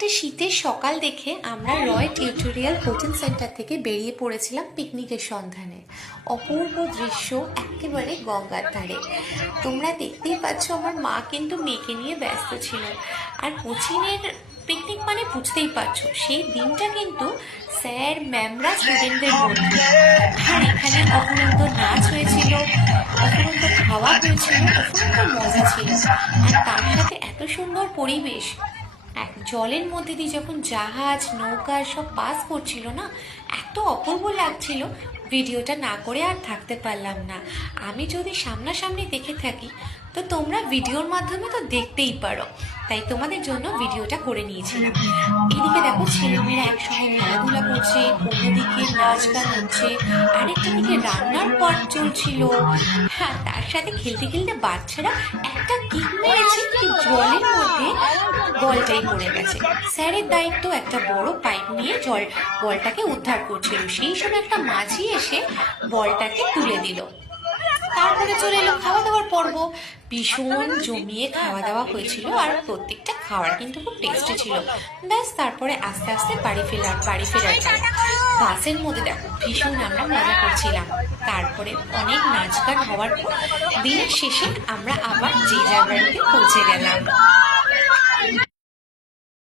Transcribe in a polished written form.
একটা শীতের সকাল দেখে আমরা রয় টিউটোরিয়াল কোচিং সেন্টার থেকে বেরিয়ে পড়েছিলাম পিকনিকের সন্ধানে। অপূর্ব দৃশ্য একেবারে গঙ্গার ধারে। তোমরা দেখতেই পাচ্ছ আমার মা কিন্তু মেয়েকে নিয়ে ব্যস্ত ছিল। আর কোচিংয়ের পিকনিক মানে বুঝতেই পারছো, সেই দিনটা কিন্তু স্যার ম্যামরা স্টুডেন্টদের বন্ধু। আর এখানে অফুরন্ত নাচ হয়েছিল, অফুরন্ত খাওয়া হয়েছিল, অফুরন্ত মজা ছিল। আর তার সাথে এত সুন্দর পরিবেশ, এক জলের মধ্যে দিয়ে যখন জাহাজ নৌকা সব পাস করছিল না, এত অপূর্ব লাগছিল। ভিডিওটা না করে আর থাকতে পারলাম না। আমি যদি সামনাসামনি দেখে থাকি তো তোমরা ভিডিওর মাধ্যমে তো দেখতেই পারো, তাই তোমাদের জন্য ভিডিওটা করে নিয়েছিলাম। এদিকে দেখো ছেলেমেয়েরা একসঙ্গে খেলাধুলা করছে, অন্যদিকে নাচ গান হচ্ছে, আরেকটা দিকে রান্নার পর চলছিল। হ্যাঁ, তার সাথে খেলতে খেলতে বাচ্চারা একটা কিক মেরেছে, জলের মধ্যে বলটাই পড়ে গেছে। স্যারের দায়িত্ব একটা বড় পাইপ নিয়ে বলটাকে উদ্ধার করছিল। সেই সময় একটা মাঝি এসে বলটাকে তুলে দিল। তারপরে চলে এলো খাওয়া দাওয়ার পর্ব। ভীষণ জমিয়ে খাওয়া দাওয়া হয়েছিল, আর প্রত্যেকটা খাবার কিন্তু খুব টেস্টি ছিল। ব্যাস, তারপরে আস্তে আস্তে বাড়ি ফেরার বাসের মধ্যে দেখো ভীষণ আমরা মজা করছিলাম। তারপরে অনেক নাচ গান হওয়ার পর দিনের শেষে আমরা আবার যে যার বাড়িতে পৌঁছে গেলাম।